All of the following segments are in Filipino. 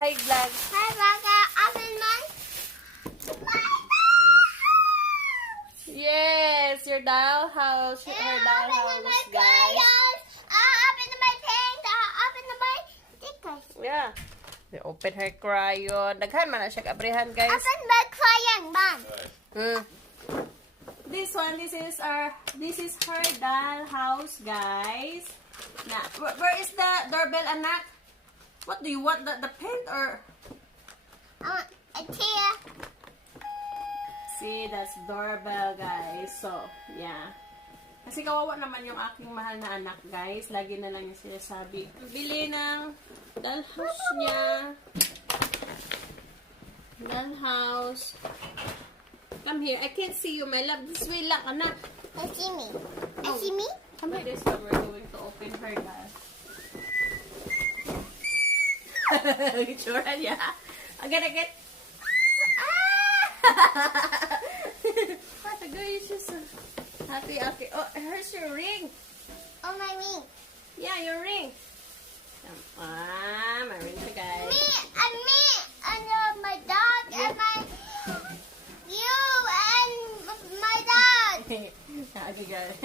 Hi, vlog. Hi, Raga. Open my Yes, your dollhouse. Her dollhouse, guys. crayons. Open my paint. Open my stickers. Yeah. They open her crayon. Daghan man na siya kabrihan, guys. Open my crayon, Mom. This one, this is her dollhouse, guys. Now, where is the doorbell, anak? What do you want? The paint or? A tear. See, that's doorbell, guys. So, yeah. Kasi kawawa naman yung aking mahal na anak, guys. Lagi na lang yung sinasabi. Bili ng dollhouse niya. Dollhouse. Come here. I can't see you, my love. This way lang, anak. I see me. I see me. Come here. This one, we're going to open her doll. Itsura niya. Agad-agad. What a girl, you're just so happy. Okay. Oh, here's your ring. Oh, my ring. Yeah, your ring. Come on, my ring to guys. Me, and my dog, and my you, and my dog. Okay, guys.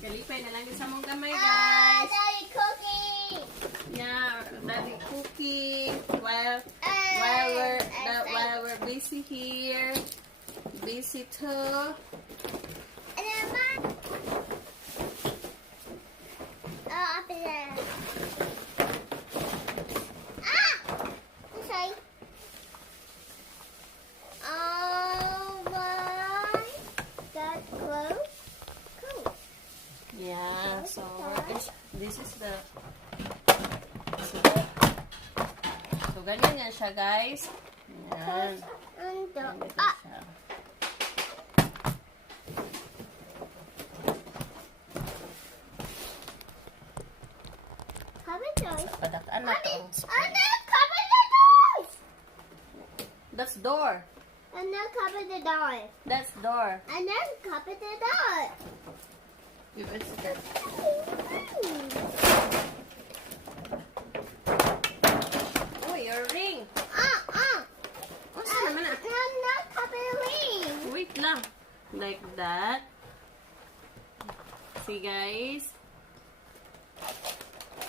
Kalipay na lang sa mong kamay, guys. Daddy cooking. Yeah, daddy cooking. While we're busy here. Busy too. And then Mom. Oh, up in there. Okay. Oh my, that's close. Cool. Yeah, so this is the so ganyan yan siya, guys. Yan. And the Ganito siya. cover doors. Padaktaan na to. And then cover the doors. That's door. And then cover the door. That's door. And then cover the door. Give it to them. Oh, your ring. Oh, saan naman na? And then cover the ring. Wait lang. Like that. See, guys?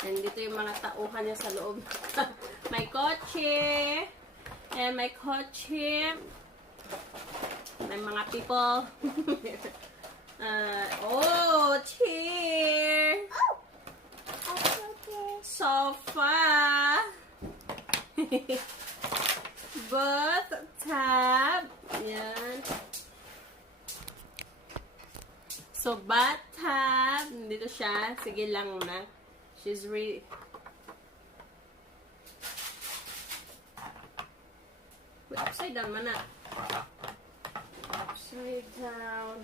And dito yung mga tauhan niya sa loob. May kotse. And may kotse. May mga people. Oh, chair. Oh. Okay. Sofa. Bathtub. Yan. So, bathtub. Dito siya. Sige lang na. She's really... Wait, upside down man na. Upside down.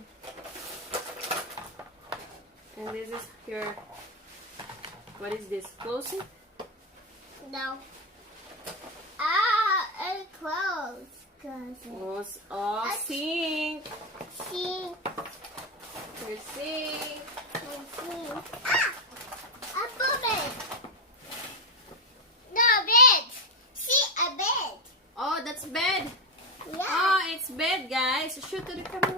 And this is your... What is this? Closet? No. It's closed. Cause Oh, sink. she Your sink. can see. A bed. No bed. See a bed. Oh, that's bed. Yeah. Oh, it's bed, guys. Shoot to the camera.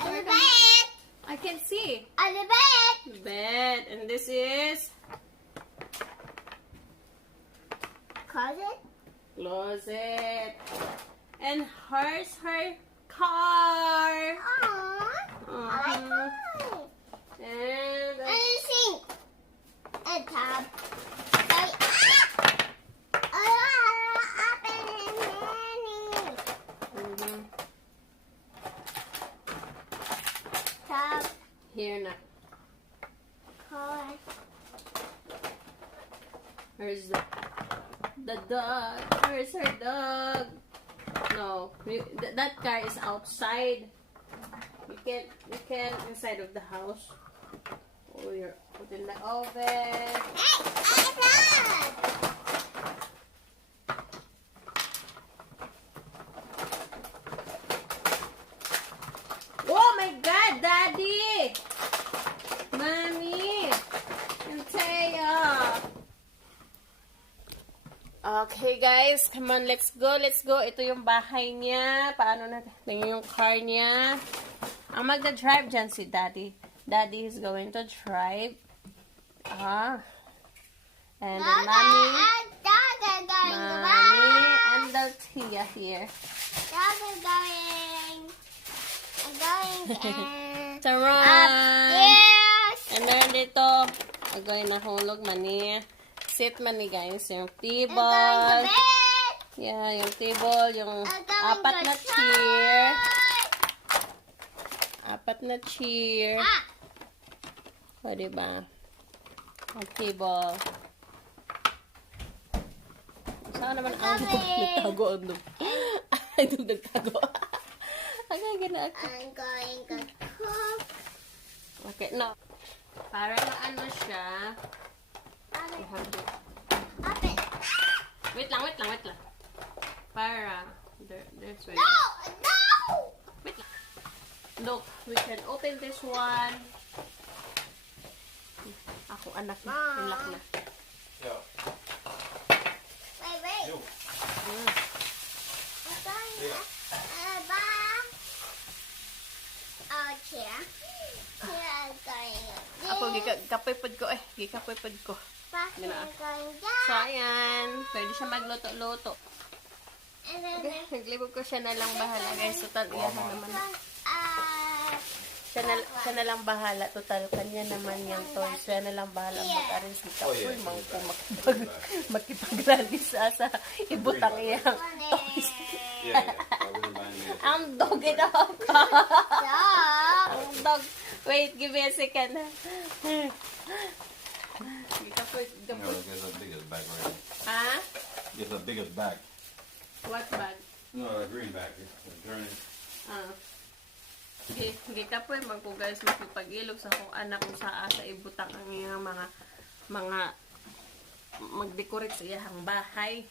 And the bed. I can see. And the bed. Bed. And this is Closet. closet. And here's her car. Aww. I like Uh-huh. mine. And And a sink. And tub. mhm. Tub. Here na. Car. Where's the dog? Where's her dog? No, that car is outside. You can't inside of the house. Oh, you're put in the oven. Hey, iPad. Oh my God, Daddy! Mommy! And Taya! Okay guys, come on, let's go, let's go. Ito yung bahay niya. Paano na, tingnan yung car niya. Ang magda-drive dyan si Daddy. Daddy is going to drive. And then Mommy and the Tia here. Taran! And then dito, I'm going na hulog mani. Sit mani guys, yung table. Yeah, yung table, yung apat na chair. Apat na chair. O, diba? Ang table. Saan naman ang nagtago? Ay, nagtago. I'm going to cook. Okay, no. Para ano siya. Wait lang. Para, there's way. No! Wait lang. Look, we can open this one. Ako, anak na. Ilak na. Yeah. Wait. Yo. Chair. Ako, gikapoy-pod ko eh. Gikapoy-pod ko. So, ayan. Pwede siya magluto-luto. Okay, naglibog ko siya na lang bahala. Guys, total, iyahan naman. Siya na lang bahala. Total, kanya naman yung toys. Siya na lang bahala mag-arrange ni Kapoy. Makipagrally sa ibutang iyang toys. Ang dog ito ako. Ang dog. Wait, give me a second. No, there's a biggest bag right here. Ha? There's a biggest bag. What bag? No, a green bag. Green. Hindi ka po magpugalis magpipag-ilog sa kung anak mo sa ibutang ang iyang mga mag-decorate sa iyang bahay.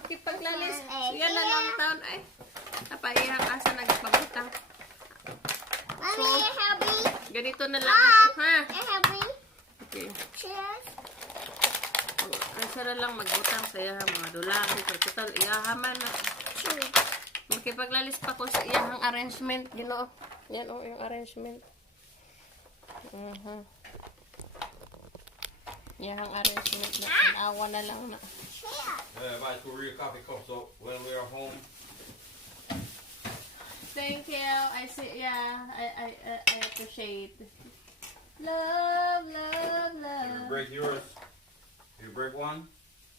Makipaglalis. Yan na lang taon ay. Napaihang asa nagpabutang. Mommy, help me. Ganito na lang ako, ha? Help me. Okay. Cheers. Asa na lang magbutang sa iyang mga dulang. Total, iyahaman na. Makipaglalis pa ko sa iyang arrangement. Ginoo. Yan o, yung arrangement. Iyang arrangement na. Awa na lang na. Everybody's for real coffee cup. So when we are home. Thank you. I see. Yeah, I appreciate. Love. If you break yours, if you break one,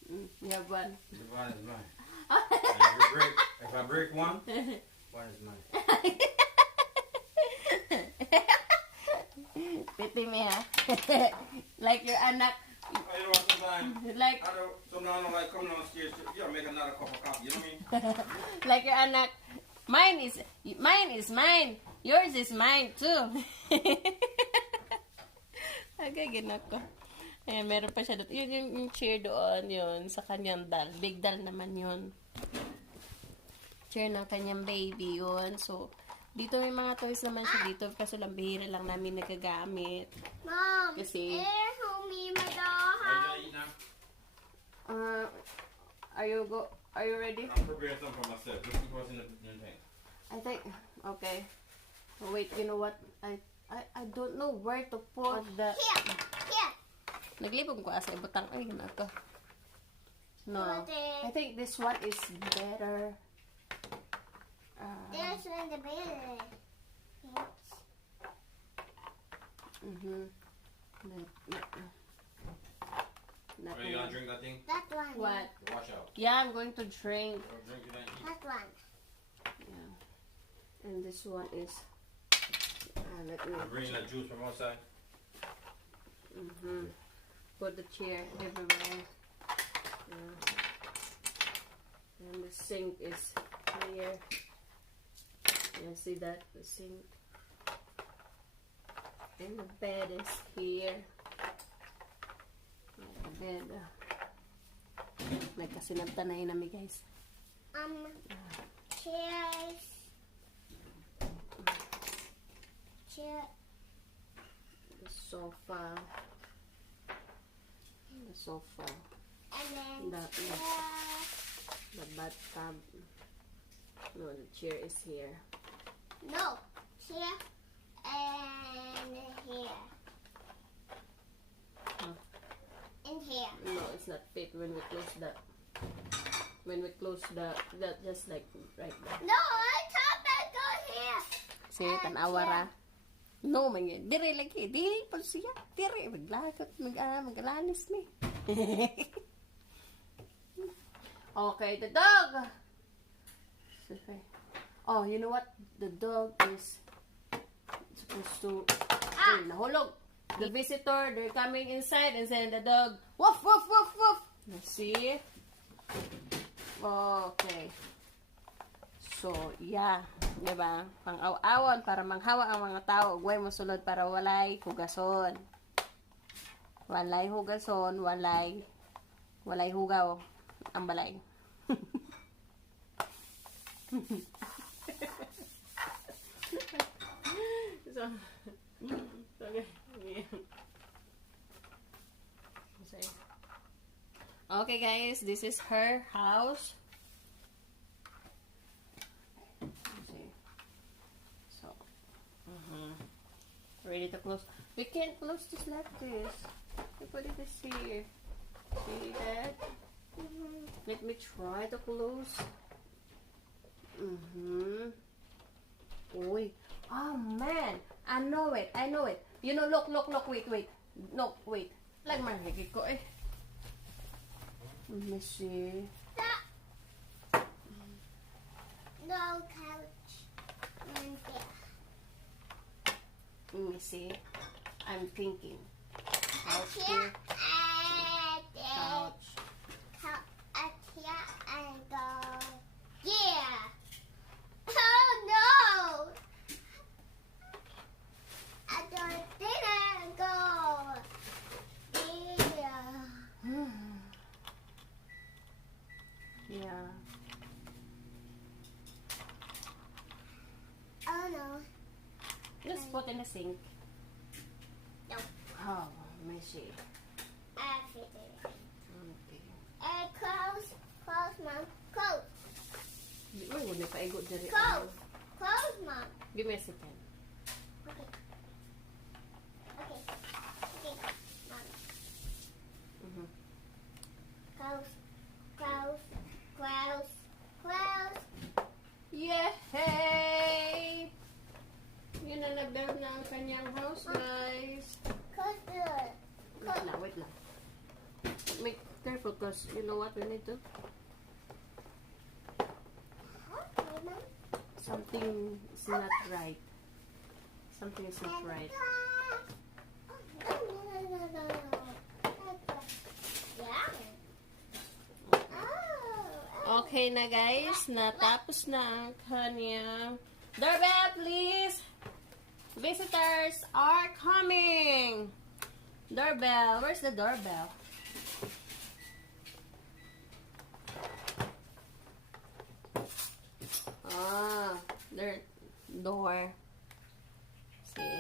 You have one. the one is mine. And if I break one is mine. Pity me, ha? Like your anak. You know what? Sometimes Like I don't like coming downstairs. You gotta make another cup of coffee. You know what I mean? like your anak. Mine is mine. Yours is mine too. Okay, ginak ko. Ayan, meron pa siya doon. Yun yung chair doon, yun, sa kanyang dal. Big dal naman yun. Chair ng kanyang baby, yun. So, dito may mga toys naman siya dito. Kaso lang, bihira lang namin nagagamit. Mom, Kasi, help me, my Are you dog. gonna eat now? Are you ready? I'm preparing something for myself. This is what's in the tank. I think, okay. Wait, you know what? I don't know where to put the... Here. Naglibog ko asa ibutang. Ay, na to. No. Put it. I think this one is better. There's one the baby. Are you gonna drink that thing? That one. What? Wash out. Yeah, I'm going to drink. Don't drink it and eat. That one. Yeah. And this one is... let me... Bring that juice from outside. Put the chair everywhere. Yeah. And the sink is here. Yeah, see that? The sink. And the bed is here. The bed. Nagkasinabtanay namin, guys. Cheers. Cheer. The sofa. The sofa. And then The bathtub. No, the chair is here. no, here and here. Huh? In here. No, it's not fit when we close that. When we close that just like right there. No, I thought that go here. See, tanawa ra. No, man yun. Dire lagi. Dili pa siya. Dire. Maglagot. Magalanis mi. Okay, the dog. Oh, you know what? The dog is supposed to... Ay, nahulog. The visitor, they're coming inside and saying the dog, woof, woof, woof, woof. See? Okay. So, yeah. Diba? Pang-aw-awan para manghawa ang mga tao. Huwag mo sulod para walay hugason. Walay hugason, walay hugaw ang balay. So, okay guys, this is her house. So, ready to close. We can't close this like this. We put it here. See that? Let me try to close. Uy. Oh man, I know it. You know, look, wait. No, wait. Like manhigit ko eh. Let me see. No couch. And there. Let me see. I'm thinking. Couch Here here. and there. Couch. Here and go. Yeah. Oh no. I didn't go. Yeah. Yeah. Oh no. Just put in the sink. No. Oh, let me see. Everything. Okay. Close, mom. Close. Oh, may paigot diri. Close, mom. Give me a second. Okay, mom. Close. Yay! Yun na nag-build na ang kanyang house, guys. Close good. Wait lang. Make careful, cause you know what we need to? Okay, mom. Something is not right. Something is not right. No. Yeah. Oh. Okay na guys, natapos na ang kanyang doorbell, please. Visitors are coming. Doorbell, where's the doorbell? Ah, their door. See.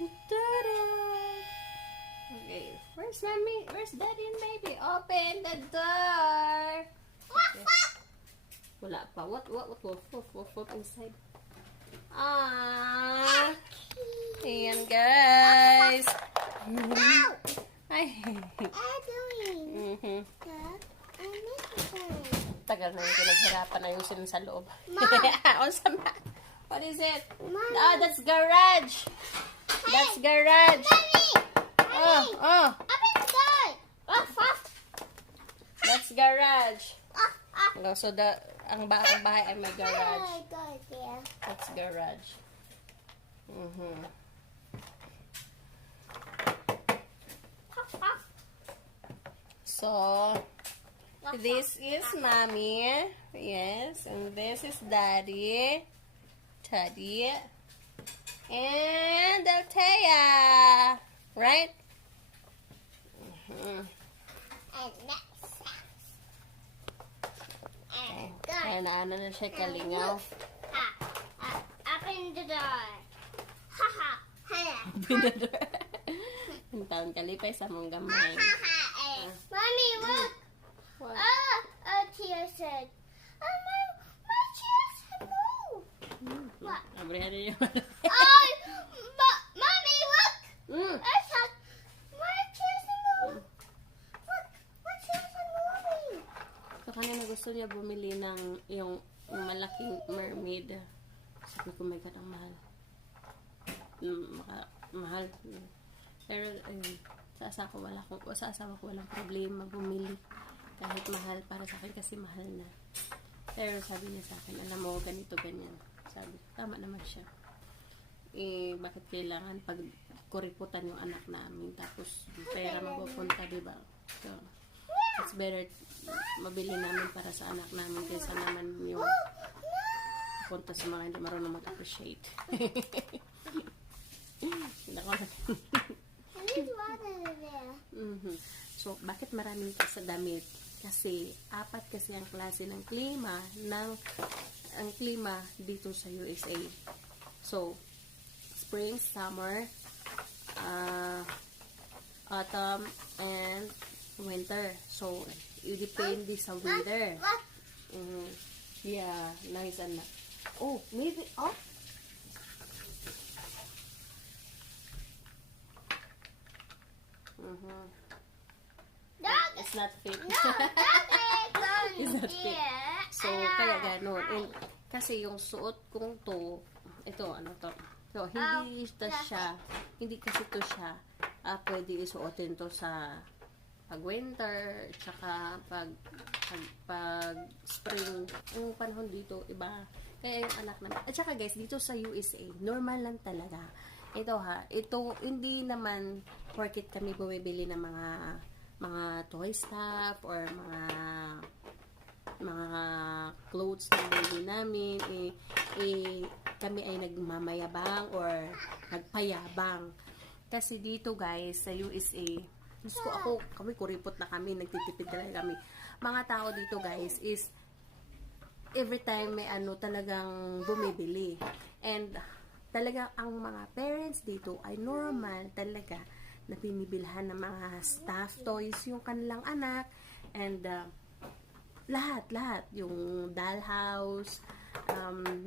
Ta-da! Okay, where's mommy? Where's daddy and baby? Open the door. Okay. Wala pa. What inside? Ah, ayan guys. Ay. doing? Tagal na yung pinaghirapan ayusin sa loob. Mom. What is it? Mom. Ah, that's garage. That's garage. Mommy. Oh. Open the door. That's garage. So ang bahay ay may garage. That's garage. So this is mommy. Yes, and this is daddy. Teddy. And Althea. Right? And next Kaya naano na siya kalingaw. Open the door. Ang taon kalipay sa mong gamay. Mommy, look. What? Tia said. My chair said no. What? Abrihan niyo. Mommy, look. Mm. I said, my chair said no. Look, my chair said moving. So, kanina gusto niya bumili ng yung malaking mermaid. Sabi ko, my God, ang mahal. Mahal. Pero, ayun, sa asawa ko walang problema bumili. Kahit mahal, para sa akin kasi mahal na. Pero sabi niya sa akin, alam mo, ganito, ganyan. Sabi, tama naman siya. Bakit kailangan pag kuriputan yung anak namin, tapos pera mapupunta, diba? So, it's better mabili namin para sa anak namin kaysa naman yung punta sa mga hindi marunong mag-appreciate. So, bakit maraming sa damit? Kasi, 4 kasi ang klase ng klima dito sa USA. So, spring, summer, autumn, and winter. So, it depende sa weather. Yeah, nice anak. Oh, maybe, It's not fit. It's not fit. So, kaya gano'n. And, kasi yung suot kong to, ito, ano to? So, hindi kasi to siya, pwede isuotin to sa pag winter, tsaka pag spring. Yung panahon dito, iba. Kaya yung anak namin. At saka guys, dito sa USA, normal lang talaga. Ito, hindi naman porket kami bumibili ng mga toy stuff or mga clothes na hindi namin, kami ay nagmamayabang or nagpayabang. Kasi dito guys, sa USA, kami kuripot na kami, nagtitipid talaga kami. Mga tao dito guys is every time may talagang bumibili. And talaga ang mga parents dito ay normal talaga na binibilhan ng mga stuff toys yung kanilang anak, and lahat yung dollhouse,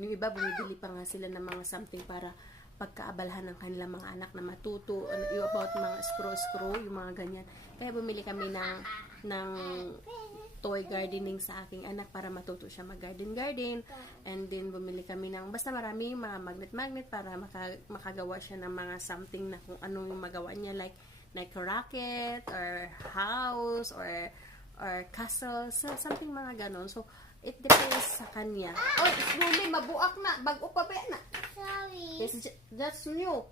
yung iba bumibili pa nga sila ng mga something para pagkaabalahan ng kanilang mga anak na matuto yung about mga screw yung mga ganyan. Kaya bumili kami ng toy gardening sa aking anak para matuto siya mag-garden. And then bumili kami ng basta marami mga magnet para makagawa siya ng mga something na kung ano yung magawa niya, like a rocket or house or castle, so something mga ganon. So it depends sa kanya. Oh, slowly mabuak na, bago pa ba na. Sorry. That's new.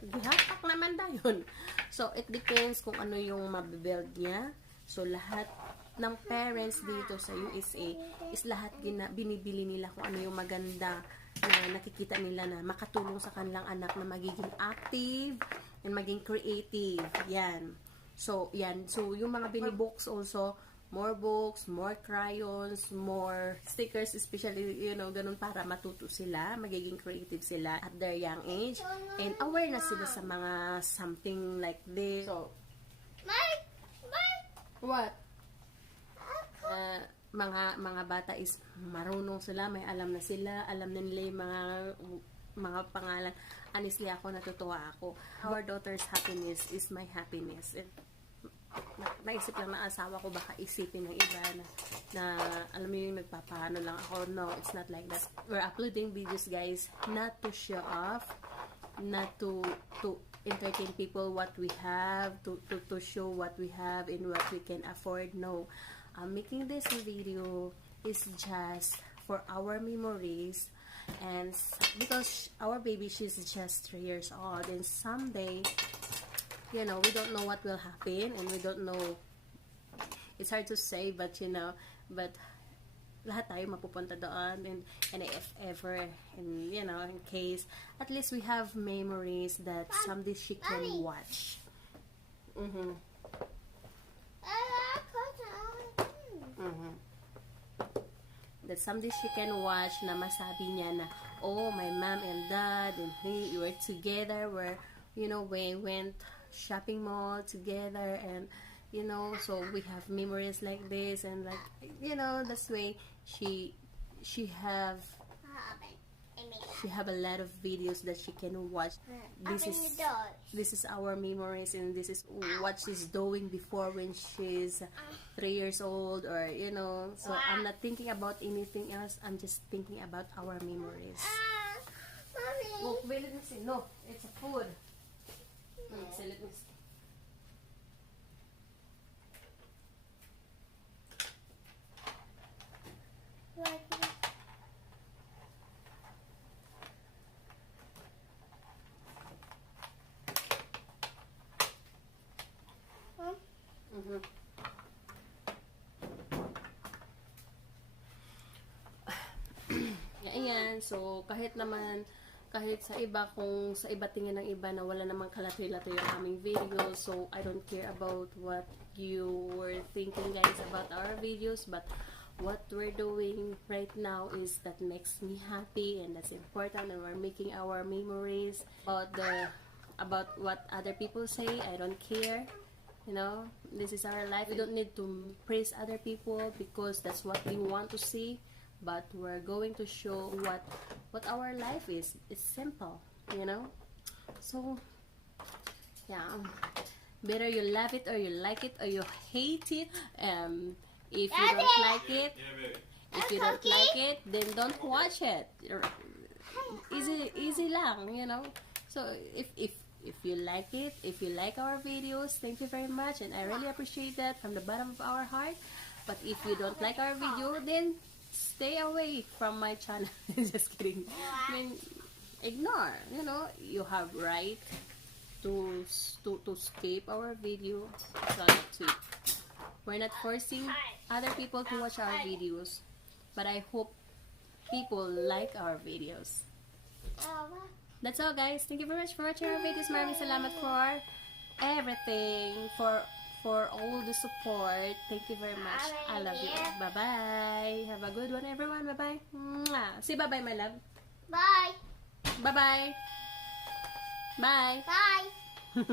Gihatak naman dayon. So it depends kung ano yung mabibuild niya. So lahat ng parents dito sa USA is lahat binibili nila kung ano yung maganda na nakikita nila na makatulong sa kanilang anak na magiging active and maging creative. Yan. So, yan. So, yung mga binibooks also, more books, more crayons, more stickers, especially, ganun para matuto sila, magiging creative sila at their young age, and aware na sila sa mga something like this. So, what? Mga bata is marunong sila, may alam na sila, alam na nila yung mga pangalan. Honestly, natutuwa ako. Our daughter's happiness is my happiness. And, naisip lang na asawa ko, baka isipin ng iba na alam mo yung nagpapaano lang ako. No, it's not like that. We're uploading videos guys, not to show off, not to entertain people what we have, to show what we have and what we can afford. No, making this video is just for our memories, and because our baby, she's just 3 years old, and someday, we don't know what will happen, and we don't know, it's hard to say, but but lahat tayo mapupunta doon, and if ever, and in case, at least we have memories that someday she can watch. That someday she can watch na masabi niya na, oh, my mom and dad and we were together, we went shopping mall together, and you know, so we have memories like this, and like, you know, this way she have a lot of videos that she can watch. This is our memories, and this is what she's doing before when she's 3 years old, or you know. So I'm not thinking about anything else. I'm just thinking about our memories. Mommy. Oh, wait, let me see. No, it's a food. Let me see. Like this. Mm-hmm. Ayan, so kahit sa iba, kung sa iba tingin ng iba na wala namang kalatoy-latoy yung aming video, so I don't care about what you were thinking guys about our videos, but what we're doing right now is that makes me happy, and that's important, and we're making our memories. About what other people say, I don't care. You know, this is our life. We don't need to praise other people because that's what we want to see. But we're going to show what our life is. It's simple, you know. So, yeah. Better you love it or you like it or you hate it. If you don't like it, if you don't like it, then don't watch it. Easy lang, you know. So if you like it, if you like our videos, thank you very much, and I really appreciate that from the bottom of our heart. But if you don't like our video, then stay away from my channel. Just kidding. I mean, ignore. You know, you have right to skip our video. So that's it. We're not forcing other people to watch our videos, but I hope people like our videos. That's all guys. Thank you very much for watching our videos. Maraming salamat for everything, for all the support. Thank you very much. I love you. Bye-bye. Have a good one everyone. Bye-bye. Say bye-bye my love. Bye. Bye-bye. Bye. Bye.